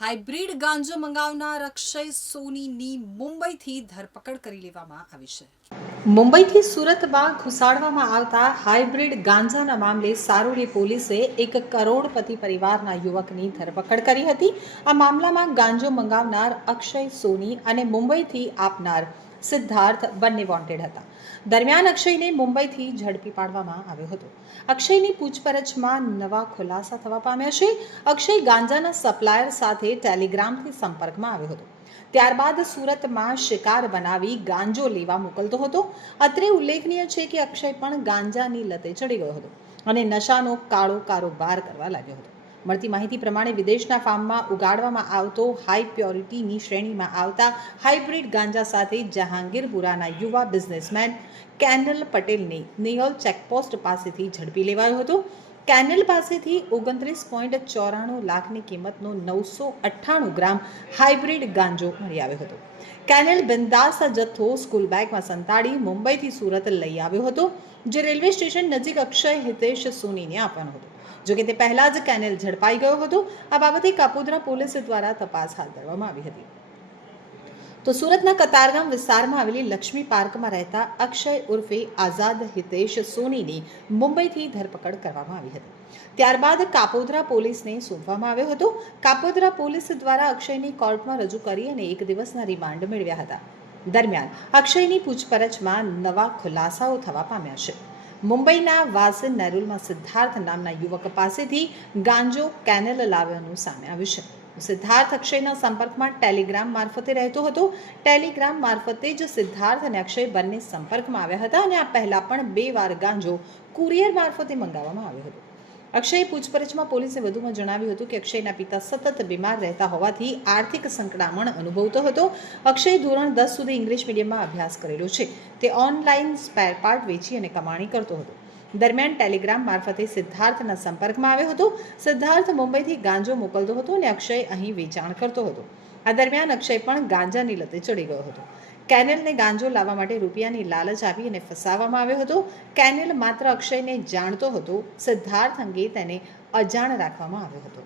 Hybrid ગાંજો મંગાવનાર Akshay સોનીની મુંબઈથી ધરપકડ કરી લેવામાં આવી છે. મુંબઈથી સુરતમાં ઘુસાડવામાં આવતા હાઇબ્રિડ ગાંજાના મામલે સારોલી પોલીસે એક કરોડપતિ પરિવારના યુવકની ધરપકડ કરી હતી. આ મામલામાં ગાંજો મંગાવનાર અક્ષય સોની અને મુંબઈથી આપનાર સિદ્ધાર્થ બંને વોન્ટેડ હતા. દરમિયાન અક્ષયને મુંબઈથી ઝડપી પાડવામાં આવ્યો હતો. અક્ષયની પૂછપરછમાં નવા ખુલાસા થવા પામ્યા છે. અક્ષય ગાંજાના સપ્લાયર સાથે ટેલિગ્રામથી સંપર્કમાં આવ્યો હતો. ત્યારબાદ સુરતમાં શિકાર બનાવી ગાંજો લેવા મોકલતો હતો. અત્રે ઉલ્લેખનીય છે કે અક્ષય પણ ગાંજાની લતે ચડી ગયો હતો અને નશાનો કાળો કારોબાર કરવા લાગ્યો હતો. મળતી માહિતી પ્રમાણે વિદેશના ફાર્મમાં ઉગાડવામાં આવતો હાઈ પ્યોરિટીની શ્રેણીમાં આવતા હાઇબ્રિડ ગાંજા સાથે જહાંગીરપુરાના યુવા બિઝનેસમેન કેનલ પટેલને નિયોલ ચેકપોસ્ટ પાસેથી ઝડપી લેવાયો હતો. કેનલ પાસેથી 29.94 લાખની કિંમતનો 998 ગ્રામ હાઇબ્રિડ ગાંજો મળી આવ્યો હતો. કેનલ બિંદાસ જથ્થો સ્કૂલ બેગમાં સંતાડી મુંબઈથી સુરત લઈ આવ્યો હતો, જે રેલવે સ્ટેશન નજીક અક્ષય હિતેશ સોનીને આપવાનો હતો. જોકે તે પહેલા જ કેનલ ઝડપાઈ ગયો હતો. આ બાબતે કાપોદ્રા પોલીસ દ્વારા તપાસ હાથ ધરવામાં આવી હતી. તો સુરતના કતારગામ વિસ્તારમાં આવેલી લક્ષ્મી પાર્કમાં રહેતા અક્ષય ઉર્ફે આઝાદ હિતેશ સોનીની મુંબઈથી ધરપકડ કરવામાં આવી હતી. ત્યારબાદ કાપોદ્રા પોલીસને સોંપવામાં આવ્યો હતો. કાપોદ્રા પોલીસ દ્વારા અક્ષયને કોર્ટમાં રજૂ કરી અને 1 દિવસના રિમાન્ડ મેળવ્યા હતા. દરમિયાન અક્ષયની પૂછપરછમાં નવા ખુલાસાઓ થવા પામ્યા છે. મુંબઈના વાસન નેરુલમાં સિદ્ધાર્થ નામના યુવક પાસેથી ગાંજો કેનલ લાવ્યાનું સામે આવ્યું છે. સિદ્ધાર્થ અક્ષયના સંપર્કમાં ટેલિગ્રામ મારફતે રહેતો હતો. ટેલિગ્રામ મારફતે જ સિદ્ધાર્થ અને અક્ષય બંને સંપર્કમાં આવ્યા હતા અને આ પહેલા પણ 2 વાર ગાંજો કુરિયર મારફતે મંગાવવામાં આવ્યો હતો. અક્ષયે પૂછપરછમાં પોલીસે વધુમાં જણાવ્યું હતું કે અક્ષયના પિતા સતત બીમાર રહેતા હોવાથી આર્થિક સંકડામણ અનુભવતો હતો. અક્ષય ધોરણ 10 સુધી ઇંગ્લિશ મીડિયમમાં અભ્યાસ કરેલો છે. તે ઓનલાઈન સ્પેર પાર્ટ વેચી અને કમાણી કરતો હતો. દરમિયાન ટેલિગ્રામ મારફતે સિદ્ધાર્થના સંપર્કમાં આવ્યો હતો. સિદ્ધાર્થ મુંબઈથી ગાંજો મોકલતો હતો અને અક્ષય અહીં વેચાણ કરતો હતો. આ દરમિયાન અક્ષય પણ ગાંજાની લતે ચડી ગયો હતો. કેનલને ગાંજો લાવવા માટે રૂપિયાની લાલચ આપી અને ફસાવવામાં આવ્યો હતો. કેનલ માત્ર અક્ષયને જાણતો હતો. સિદ્ધાર્થ અંગે તેને અજાણ રાખવામાં આવ્યો હતો.